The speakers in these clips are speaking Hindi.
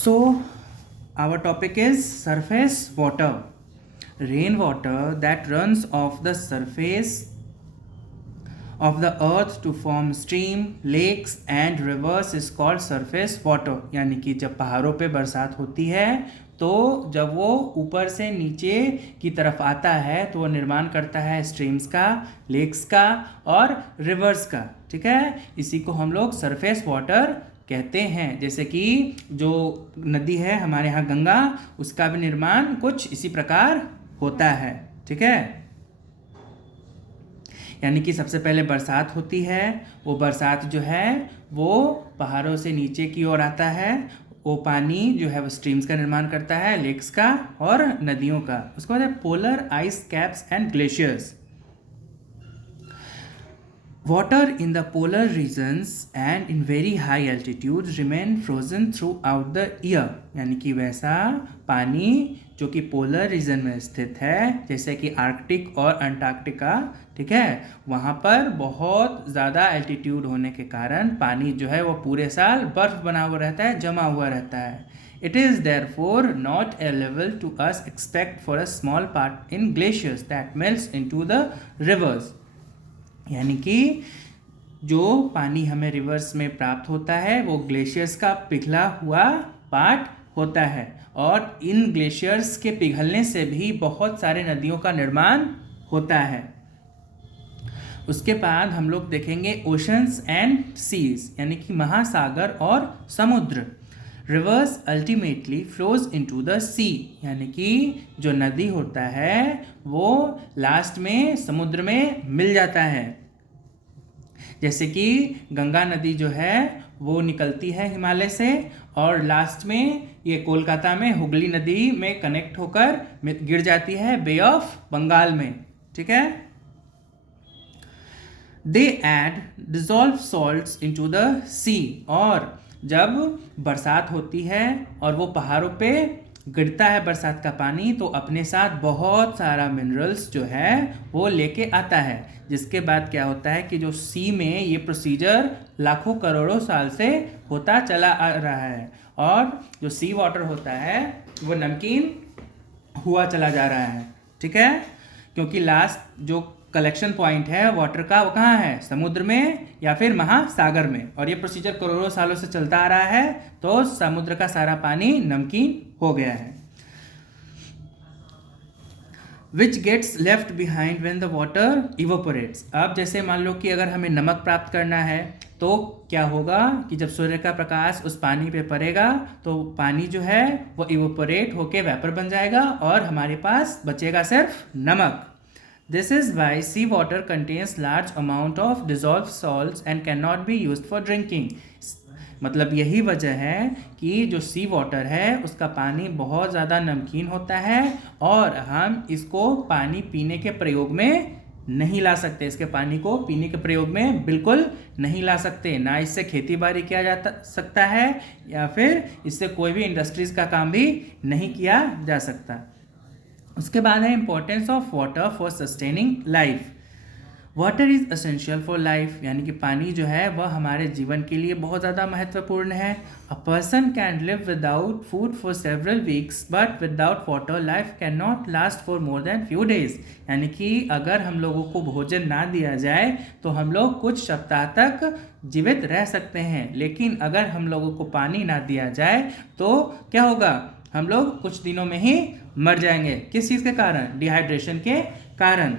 So, our topic is surface water. Rainwater that runs off the surface of the earth to form stream, lakes and rivers is called surface water. यानी कि जब पहाड़ों पे बरसात होती है तो जब वो ऊपर से नीचे की तरफ आता है तो वो निर्माण करता है स्ट्रीम्स का, लेक्स का और रिवर्स का. ठीक है, इसी को हम लोग सरफेस वाटर कहते हैं. जैसे कि जो नदी है हमारे यहाँ गंगा, उसका भी निर्माण कुछ इसी प्रकार होता है. ठीक है, यानी कि सबसे पहले बरसात होती है, वो बरसात जो है वो पहाड़ों से नीचे की ओर आता है, वो पानी जो है वो स्ट्रीम्स का निर्माण करता है, लेक्स का और नदियों का. उसके बाद है polar ice caps and glaciers. Water in the polar regions and in very high altitudes remain frozen throughout the year. यानी कि वैसा पानी जो कि पोलर रीजन में स्थित है, जैसे कि आर्कटिक और अंटार्कटिका, ठीक है, वहाँ पर बहुत ज़्यादा एल्टीट्यूड होने के कारण पानी जो है वो पूरे साल बर्फ बना हुआ रहता है, जमा हुआ रहता है. It is therefore not available to us except for a small part in glaciers that melts into the rivers. यानी कि जो पानी हमें रिवर्स में प्राप्त होता है वो ग्लेशियर्स का पिघला हुआ पार्ट होता है, और इन ग्लेशियर्स के पिघलने से भी बहुत सारे नदियों का निर्माण होता है. उसके बाद हम लोग देखेंगे ओशंस एंड सीज, यानी कि महासागर और समुद्र. Rivers ultimately flows into the sea, यानी कि जो नदी होता है वो लास्ट में समुद्र में मिल जाता है. जैसे कि गंगा नदी जो है वो निकलती है हिमालय से और लास्ट में ये कोलकाता में हुगली नदी में कनेक्ट होकर गिर जाती है बे ऑफ बंगाल में. ठीक है, they add dissolve salts into the sea. और जब बरसात होती है और वो पहाड़ों पे गिरता है बरसात का पानी, तो अपने साथ बहुत सारा मिनरल्स जो है वो लेके आता है. जिसके बाद क्या होता है कि जो सी में ये प्रोसीजर लाखों करोड़ों साल से होता चला आ रहा है, और जो सी वाटर होता है वो नमकीन हुआ चला जा रहा है. ठीक है, क्योंकि लास्ट जो कलेक्शन पॉइंट है वाटर का वो कहाँ है, समुद्र में या फिर महासागर में. और ये प्रोसीजर करोड़ों सालों से चलता आ रहा है, तो समुद्र का सारा पानी नमकीन हो गया है. Which gets left behind when the water evaporates. अब जैसे मान लो कि अगर हमें नमक प्राप्त करना है तो क्या होगा कि जब सूर्य का प्रकाश उस पानी पे पड़ेगा तो पानी जो है वो इवोपोरेट होके वेपर बन जाएगा और हमारे पास बचेगा सिर्फ नमक. This is why sea water contains large amount of dissolved salts and cannot be used for drinking. मतलब यही वजह है कि जो सी वाटर है उसका पानी बहुत ज़्यादा नमकीन होता है और हम इसको पानी पीने के प्रयोग में नहीं ला सकते. इसके पानी को पीने के प्रयोग में बिल्कुल नहीं ला सकते. ना इससे खेती बाड़ी किया जा सकता है या फिर इससे कोई भी इंडस्ट्रीज़ का काम भी नहीं किया जा सकता. उसके बाद है importance of water for sustaining life. Water is essential for life, यानी कि पानी जो है वह हमारे जीवन के लिए बहुत ज़्यादा महत्वपूर्ण है. A person can live without food for several weeks but without water life can not last for more than few days. यानी कि अगर हम लोगों को भोजन ना दिया जाए तो हम लोग कुछ सप्ताह तक जीवित रह सकते हैं, लेकिन अगर हम लोगों को पानी ना दिया जाए तो क्या होगा, हम लोग कुछ दिनों में ही मर जाएंगे. किस चीज़ के कारण, डिहाइड्रेशन के कारण.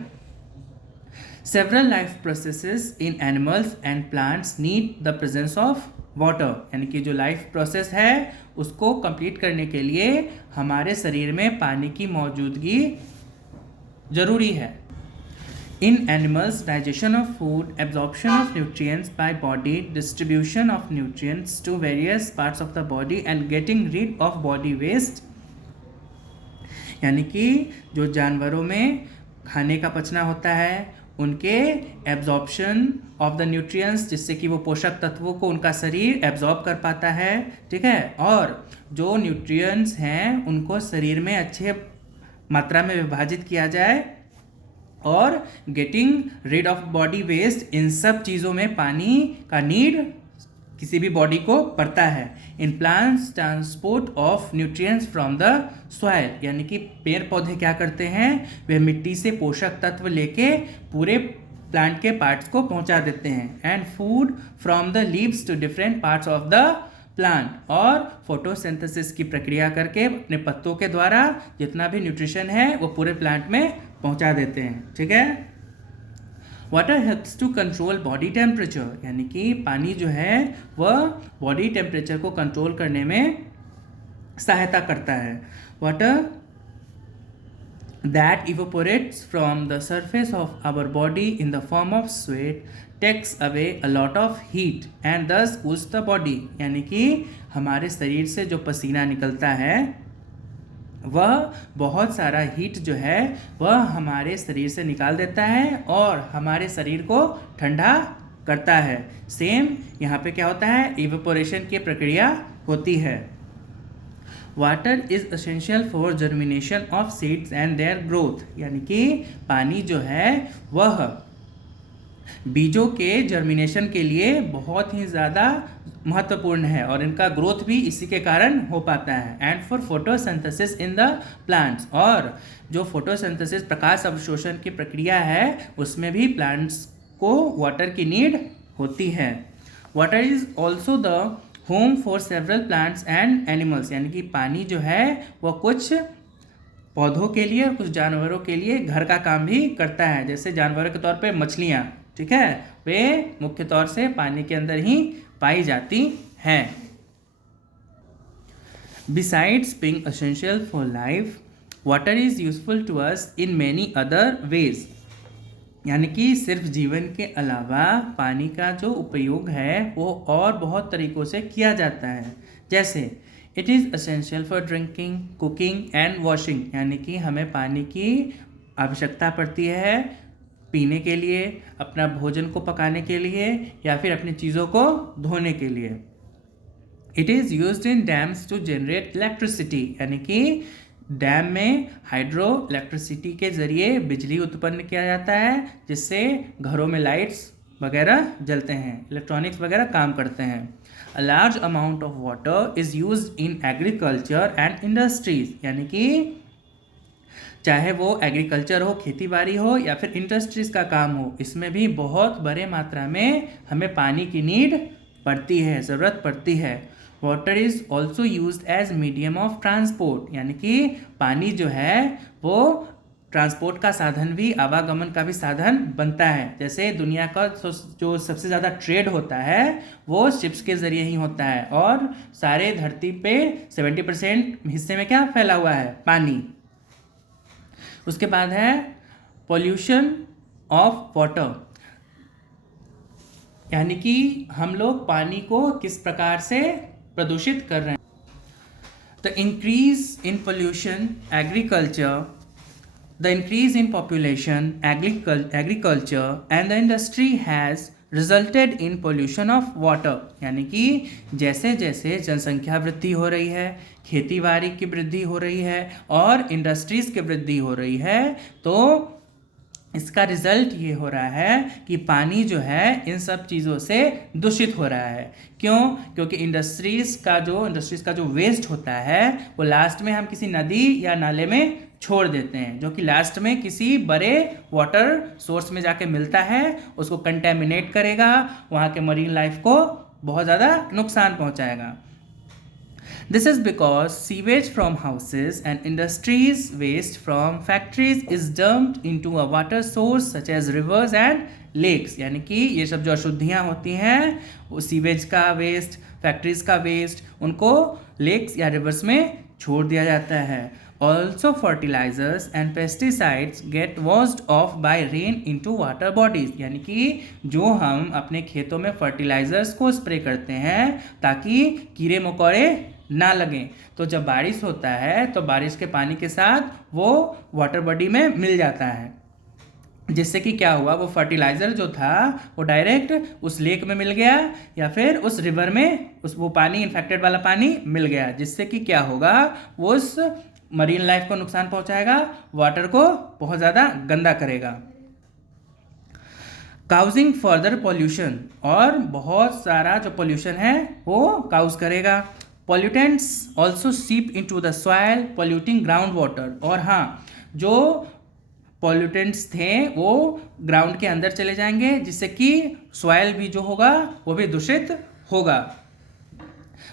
Several life processes in animals and plants need the presence of water. यानी कि जो लाइफ प्रोसेस है उसको कंप्लीट करने के लिए हमारे शरीर में पानी की मौजूदगी जरूरी है. In animals, digestion of food, absorption of nutrients by body, distribution of nutrients to various parts of the body and getting rid of body waste. यानी कि जो जानवरों में खाने का पचना होता है उनके एब्जॉर्प्शन ऑफ द न्यूट्रिएंट्स, जिससे कि वो पोषक तत्वों को उनका शरीर एब्जॉर्ब कर पाता है. ठीक है, और जो न्यूट्रिएंट्स हैं उनको शरीर में अच्छे मात्रा में विभाजित किया जाए, और getting rid of body waste, इन सब चीज़ों में पानी का नीड किसी भी बॉडी को पड़ता है। In plants transport of nutrients from the soil, यानी कि पेड़ पौधे क्या करते हैं, वे मिट्टी से पोषक तत्व लेके पूरे प्लांट के पार्ट्स को पहुंचा देते हैं। And food from the leaves to different parts of the plant, और फोटोसिंथेसिस की प्रक्रिया करके अपने पत्तों के द्वारा जितना भी न्यूट्रिशन है वो पूरे प्लांट में पहुंचा देते हैं। ठीक है। Water helps to control body temperature, यानी कि पानी जो है वह बॉडी टेम्परेचर को कंट्रोल करने में सहायता करता है। Water that evaporates from the surface of our body in the form of sweat takes away a lot of heat and thus cools the body, यानी कि हमारे शरीर से जो पसीना निकलता है वह बहुत सारा हीट जो है वह हमारे शरीर से निकाल देता है और हमारे शरीर को ठंडा करता है। सेम यहाँ पे क्या होता है, इवेपोरेशन की प्रक्रिया होती है। Water is essential for germination of seeds and their growth, यानी कि पानी जो है वह बीजों के जर्मिनेशन के लिए बहुत ही ज़्यादा महत्वपूर्ण है और इनका ग्रोथ भी इसी के कारण हो पाता है। And for photosynthesis in the plants, और जो फोटोसिंथेसिस प्रकाश अवशोषण की प्रक्रिया है उसमें भी प्लांट्स को वाटर की नीड होती है। Water is also the home for several plants and animals, यानी कि पानी जो है वह कुछ पौधों के लिए कुछ जानवरों के लिए घर का काम भी करता है। जैसे जानवरों के तौर पे मछलियाँ, ठीक है, वे मुख्य तौर से पानी के अंदर ही पाई जाती हैं। Besides being essential for life, water is useful to us in many other ways, यानी कि सिर्फ जीवन के अलावा पानी का जो उपयोग है वो और बहुत तरीक़ों से किया जाता है। जैसे it is essential for drinking, cooking and washing, यानी कि हमें पानी की आवश्यकता पड़ती है पीने के लिए, अपना भोजन को पकाने के लिए या फिर अपनी चीज़ों को धोने के लिए। It is used in dams to generate electricity, यानी कि डैम में हाइड्रो इलेक्ट्रिसिटी के ज़रिए बिजली उत्पन्न किया जाता है जिससे घरों में लाइट्स वगैरह जलते हैं, इलेक्ट्रॉनिक्स वगैरह काम करते हैं। A large amount of water is used in agriculture and industries, यानी कि चाहे वो एग्रीकल्चर हो, खेती बाड़ी हो या फिर इंडस्ट्रीज़ का काम हो, इसमें भी बहुत बड़े मात्रा में हमें पानी की नीड पड़ती है, ज़रूरत पड़ती है। Water is also used as medium of transport, यानी कि पानी जो है वो ट्रांसपोर्ट का साधन भी, आवागमन का भी साधन बनता है। जैसे दुनिया का जो सबसे ज़्यादा ट्रेड होता है वो शिप्स के ज़रिए ही होता है और सारे धरती पे 70% हिस्से में क्या फैला हुआ है, पानी। उसके बाद है पॉल्यूशन ऑफ वाटर, यानी कि हम लोग पानी को किस प्रकार से प्रदूषित कर रहे हैं। The increase in pollution agriculture, the increase in population agriculture and the industry has resulted in pollution of water, यानी कि जैसे जैसे जनसंख्या वृद्धि हो रही है, खेती बाड़ी की वृद्धि हो रही है और इंडस्ट्रीज़ की वृद्धि हो रही है, तो इसका रिजल्ट ये हो रहा है कि पानी जो है इन सब चीज़ों से दूषित हो रहा है। क्यों? क्योंकि इंडस्ट्रीज़ का जो वेस्ट होता है वो लास्ट में हम किसी नदी या नाले में छोड़ देते हैं, जो कि लास्ट में किसी बड़े वाटर सोर्स में जाके मिलता है, उसको कंटेमिनेट करेगा, वहाँ के मरीन लाइफ को बहुत ज़्यादा नुकसान पहुँचाएगा। This is because sewage from houses and industries waste from factories is dumped into a water source such as rivers and lakes, यानी कि ये सब जो अशुद्धियाँ होती हैं वो सीवेज का वेस्ट, फैक्ट्रीज का वेस्ट, उनको लेक्स या रिवर्स में छोड़ दिया जाता है। Also fertilizers and pesticides get washed off by rain into water bodies, यानी कि जो हम अपने खेतों में फर्टिलाइजर्स को स्प्रे करते हैं ताकि कीड़े मकोड़े ना लगें, तो जब बारिश होता है तो बारिश के पानी के साथ वो वाटर बॉडी में मिल जाता है, जिससे कि क्या हुआ, वो फर्टिलाइज़र जो था वो डायरेक्ट उस लेक में मिल गया या फिर उस रिवर में वो पानी इन्फेक्टेड वाला पानी मिल गया, जिससे कि क्या होगा, वो उस मरीन लाइफ को नुकसान पहुंचाएगा, वाटर को बहुत ज़्यादा गंदा करेगा। काउजिंग फर्दर पॉल्यूशन, और बहुत सारा जो पॉल्यूशन है वो काउज करेगा। पॉल्यूटेंट्स ऑल्सो सीप into the soil polluting ground water, और हाँ, जो पॉल्यूटेंट्स थे वो ग्राउंड के अंदर चले जाएंगे, जिससे कि सॉइल भी जो होगा वो भी दूषित होगा।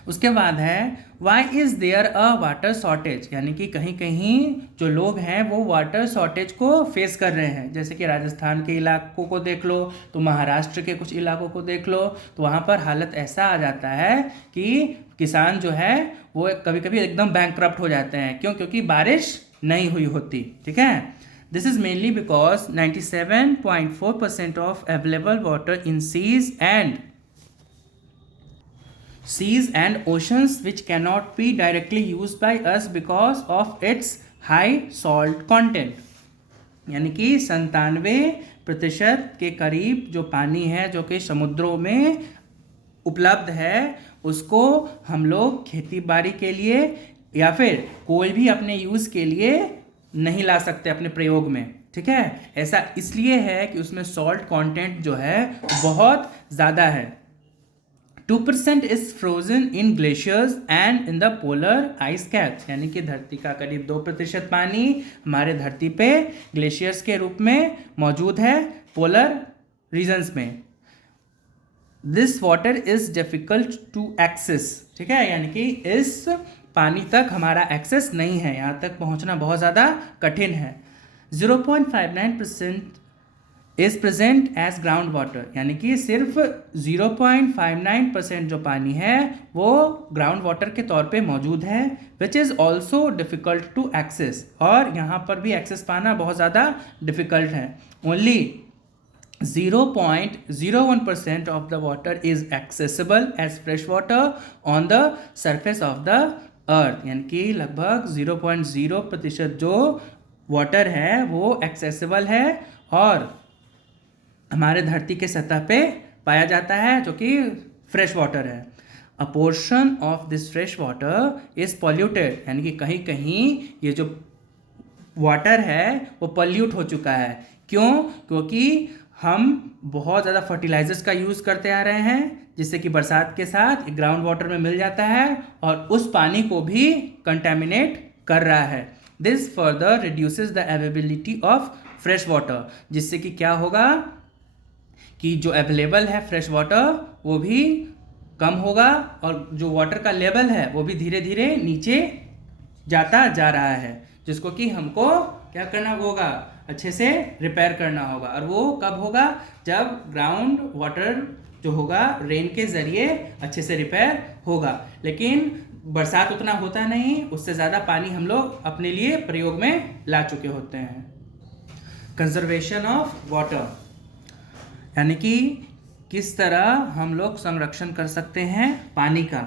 उसके बाद है why is there a water shortage, यानी कि कहीं कहीं जो लोग हैं वो वाटर शॉर्टेज को फेस कर रहे हैं। जैसे कि राजस्थान के इलाकों को देख लो, तो महाराष्ट्र के कुछ इलाकों को देख लो, तो वहाँ पर हालत ऐसा आ जाता है कि किसान जो है वो कभी कभी एकदम बैंकक्रप्ट हो जाते हैं। क्यों? क्योंकि बारिश नहीं हुई होती। ठीक है, this is mainly because 97.4% of available water in seas and oceans which cannot be directly used by us because of its high salt content, यानी कि 97% के करीब जो पानी है जो कि समुद्रों में उपलब्ध है, उसको हम लोग खेती बाड़ी के लिए या फिर कोई भी अपने यूज़ के लिए नहीं ला सकते अपने प्रयोग में। ठीक है, ऐसा इसलिए है कि उसमें सॉल्ट कंटेंट जो है बहुत ज़्यादा है। 2% is frozen in glaciers and in the polar ice caps, यानी कि धरती का करीब 2% पानी हमारे धरती पे ग्लेशियर्स के रूप में मौजूद है पोलर रीजन्स में। This water is difficult to access, ठीक है, यानी कि इस पानी तक हमारा एक्सेस नहीं है, यहाँ तक पहुँचना बहुत ज़्यादा कठिन है। 0.59% is present as ground water, यानी कि सिर्फ 0.59% जो पानी है वो ग्राउंड वाटर के तौर पे मौजूद है, which is also difficult to access, और यहाँ पर भी एक्सेस पाना बहुत ज़्यादा डिफ़िकल्ट है। Only 0.01% of the water is accessible as fresh water on the surface of the earth, यानी कि लगभग 0.0% जो वाटर है वो एक्सेसिबल है और हमारे धरती के सतह पे पाया जाता है, जो कि फ्रेश वाटर है। अ portion of this fresh water is polluted, यानी कि कहीं कहीं ये जो वाटर है वो पॉल्यूट हो चुका है। क्यों? क्योंकि हम बहुत ज़्यादा फर्टिलाइजर्स का यूज़ करते आ रहे हैं, जिससे कि बरसात के साथ ग्राउंड वाटर में मिल जाता है और उस पानी को भी कंटेमिनेट कर रहा है। This further reduces the availability of fresh water, जिससे कि क्या होगा कि जो अवेलेबल है फ्रेश वाटर वो भी कम होगा और जो वाटर का लेवल है वो भी धीरे धीरे नीचे जाता जा रहा है, जिसको कि हमको क्या करना होगा, अच्छे से रिपेयर करना होगा। और वो कब होगा? जब ग्राउंड वाटर जो होगा रेन के ज़रिए अच्छे से रिपेयर होगा। लेकिन बरसात उतना होता नहीं, उससे ज़्यादा पानी हम लोग अपने लिए प्रयोग में ला चुके होते हैं। कंजर्वेशन ऑफ वाटर, यानी कि किस तरह हम लोग संरक्षण कर सकते हैं पानी का।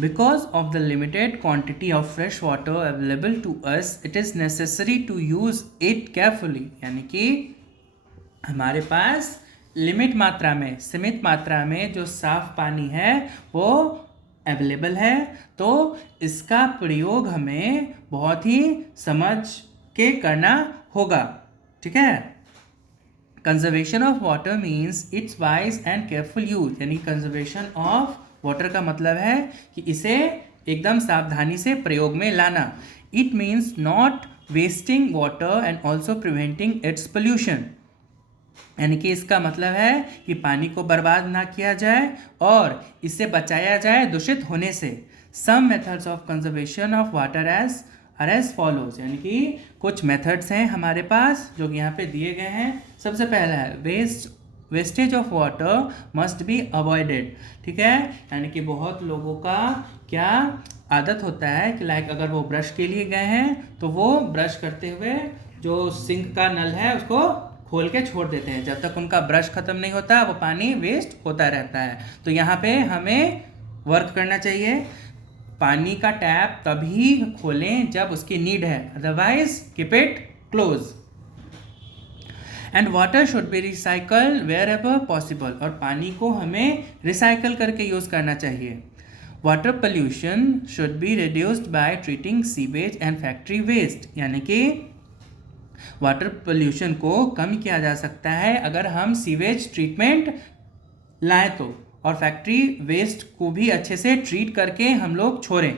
Because of the limited quantity of fresh water available to us, it is necessary to use it carefully, यानी कि हमारे पास लिमिट मात्रा में, सीमित मात्रा में जो साफ पानी है वो अवेलेबल है, तो इसका प्रयोग हमें बहुत ही समझ के करना होगा। ठीक है, conservation of water means it's wise and careful use, यानी कंजर्वेशन ऑफ वाटर का मतलब है कि इसे एकदम सावधानी से प्रयोग में लाना। It means not wasting water and also preventing it's pollution, यानी कि इसका मतलब है कि पानी को बर्बाद ना किया जाए और इसे बचाया जाए दूषित होने से। Some methods of conservation of water are as follows, यानी कि कुछ मेथड्स हैं हमारे पास जो कि यहाँ पे दिए गए हैं। सबसे पहला है wastage of water must be avoided. ठीक है, यानी कि बहुत लोगों का क्या आदत होता है कि लाइक अगर वो ब्रश के लिए गए हैं तो वो ब्रश करते हुए जो सिंक का नल है उसको खोल के छोड़ देते हैं, जब तक उनका ब्रश खत्म नहीं होता वो पानी वेस्ट होता रहता है। तो यहाँ पे हमें वर्क करना चाहिए, पानी का टैप तभी खोलें जब उसकी नीड है, otherwise keep it close. And water should be recycle wherever possible, और पानी को हमें रिसाइकल करके यूज़ करना चाहिए। Water pollution should be reduced by treating sewage and factory waste, यानी कि वाटर पोल्यूशन को कम किया जा सकता है अगर हम सीवेज ट्रीटमेंट लाएं तो, और फैक्ट्री वेस्ट को भी अच्छे से ट्रीट करके हम लोग छोड़ें।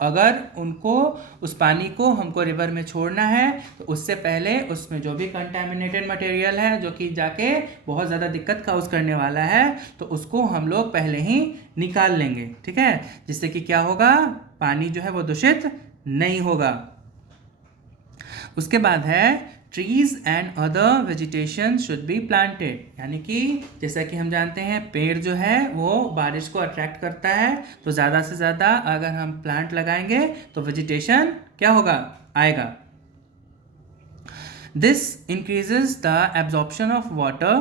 अगर उनको उस पानी को हमको रिवर में छोड़ना है तो उससे पहले उसमें जो भी कंटामिनेटेड मटेरियल है जो कि जाके बहुत ज़्यादा दिक्कत काउज करने वाला है, तो उसको हम लोग पहले ही निकाल लेंगे, ठीक है, जिससे कि क्या होगा, पानी जो है वो दूषित नहीं होगा। उसके बाद है trees and other vegetation should be planted, यानी कि जैसा कि हम जानते हैं पेड़ जो है वो बारिश को अट्रैक्ट करता है, तो ज़्यादा से ज़्यादा अगर हम प्लांट लगाएंगे तो वेजिटेशन क्या होगा, आएगा। This increases the absorption of water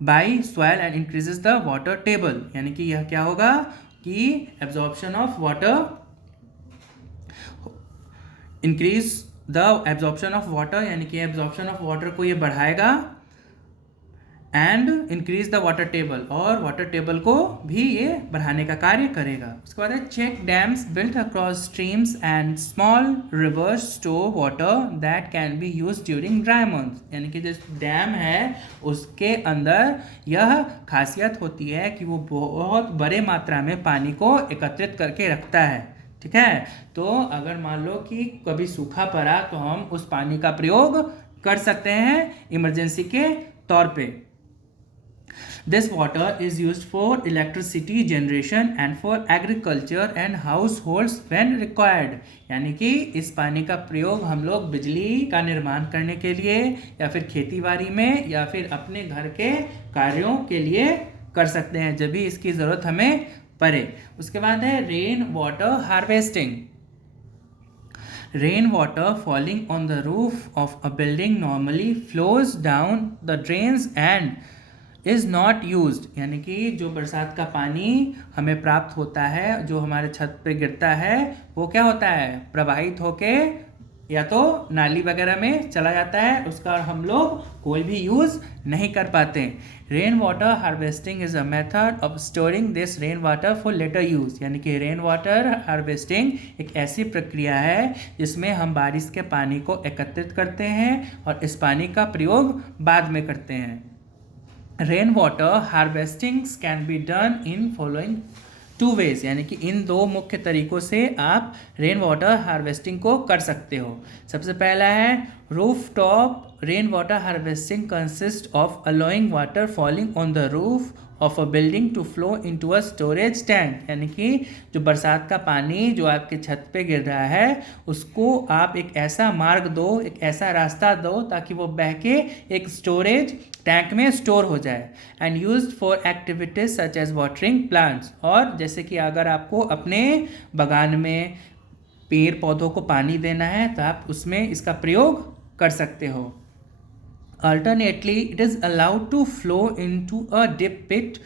bye soil and increases the water table, यानी कि यह क्या होगा कि absorption of water, increase the absorption of water, यानी कि एब्जॉर्प्शन ऑफ वाटर को ये बढ़ाएगा, and increase the water table, और वाटर टेबल को भी ये बढ़ाने का कार्य करेगा। उसके बाद है check dams built across streams and small rivers store water that can be use during dry month, यानी कि जो डैम है उसके अंदर यह खासियत होती है कि वो बहुत बड़े मात्रा में पानी को एकत्रित करके रखता है, ठीक है। तो अगर मान लो कि कभी सूखा पड़ा तो हम उस पानी का प्रयोग कर सकते हैं इमरजेंसी के तौर पे। This water is used for electricity generation and for agriculture and house holds when required, यानी कि इस पानी का प्रयोग हम लोग बिजली का निर्माण करने के लिए या फिर खेती बाड़ी में या फिर अपने घर के कार्यों के लिए कर सकते हैं जब भी इसकी ज़रूरत हमें परे। उसके बाद है rain water harvesting. Rain water falling on the roof of a building normally flows down the drains and is not used, यानी कि जो बरसात का पानी हमें प्राप्त होता है जो हमारे छत पे गिरता है वो क्या होता है, प्रवाहित होके या तो नाली वगैरह में चला जाता है, उसका हम लोग कोई भी यूज़ नहीं कर पाते। Rain water harvesting is a method of storing this rain water for later use, यानी कि रेन वाटर हार्वेस्टिंग एक ऐसी प्रक्रिया है जिसमें हम बारिश के पानी को एकत्रित करते हैं और इस पानी का प्रयोग बाद में करते हैं। Rain water harvesting can be done in following 2 ways, यानी कि इन 2 मुख्य तरीकों से आप रेन वाटर हार्वेस्टिंग को कर सकते हो। सबसे पहला है roof top rain water harvesting consist of allowing water falling on the roof of a building to flow into a storage tank, यानी कि जो बरसात का पानी जो आपके छत पे गिर रहा है उसको आप एक ऐसा मार्ग दो, एक ऐसा रास्ता दो ताकि वो बह के एक स्टोरेज टैंक में स्टोर हो जाए। And used for activities such as watering plants, और जैसे कि अगर आपको अपने बागान में पेड़ पौधों को पानी देना है तो आप उसमें इसका प्रयोग कर सकते हो। Alternately, it is allowed to flow into a deep pit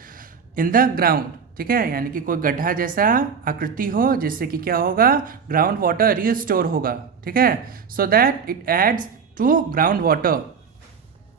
in the ground, ठीक है, यानी कि कोई गड्ढा जैसा आकृति हो जिससे कि क्या होगा, ग्राउंड वाटर रिस्टोर होगा, ठीक है, so that it adds to ground water,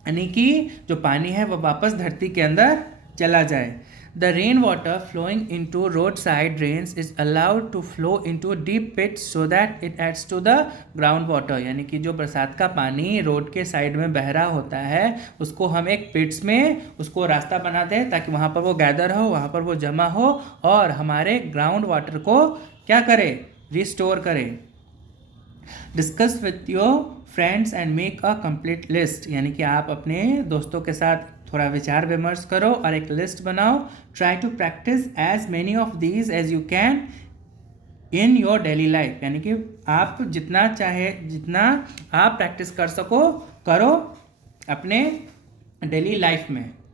यानी कि जो पानी है वो वापस धरती के अंदर चला जाए। The rainwater flowing into roadside drains is allowed to flow into deep pits so that it adds to the groundwater, यानी कि जो बरसात का पानी रोड के साइड में बह रहा होता है उसको हम एक पिट्स में उसको रास्ता बना दें ताकि वहाँ पर वो गैदर हो, वहाँ पर वो जमा हो और हमारे ग्राउंड वाटर को क्या करे, रिस्टोर करे। Discuss with your friends and make a complete list, यानी कि आप अपने दोस्तों के साथ थोड़ा विचार विमर्श करो और एक लिस्ट बनाओ। Try to practise as many of these as you can in your daily life, यानी कि आप जितना चाहे जितना आप प्रैक्टिस कर सको करो अपने डेली लाइफ में।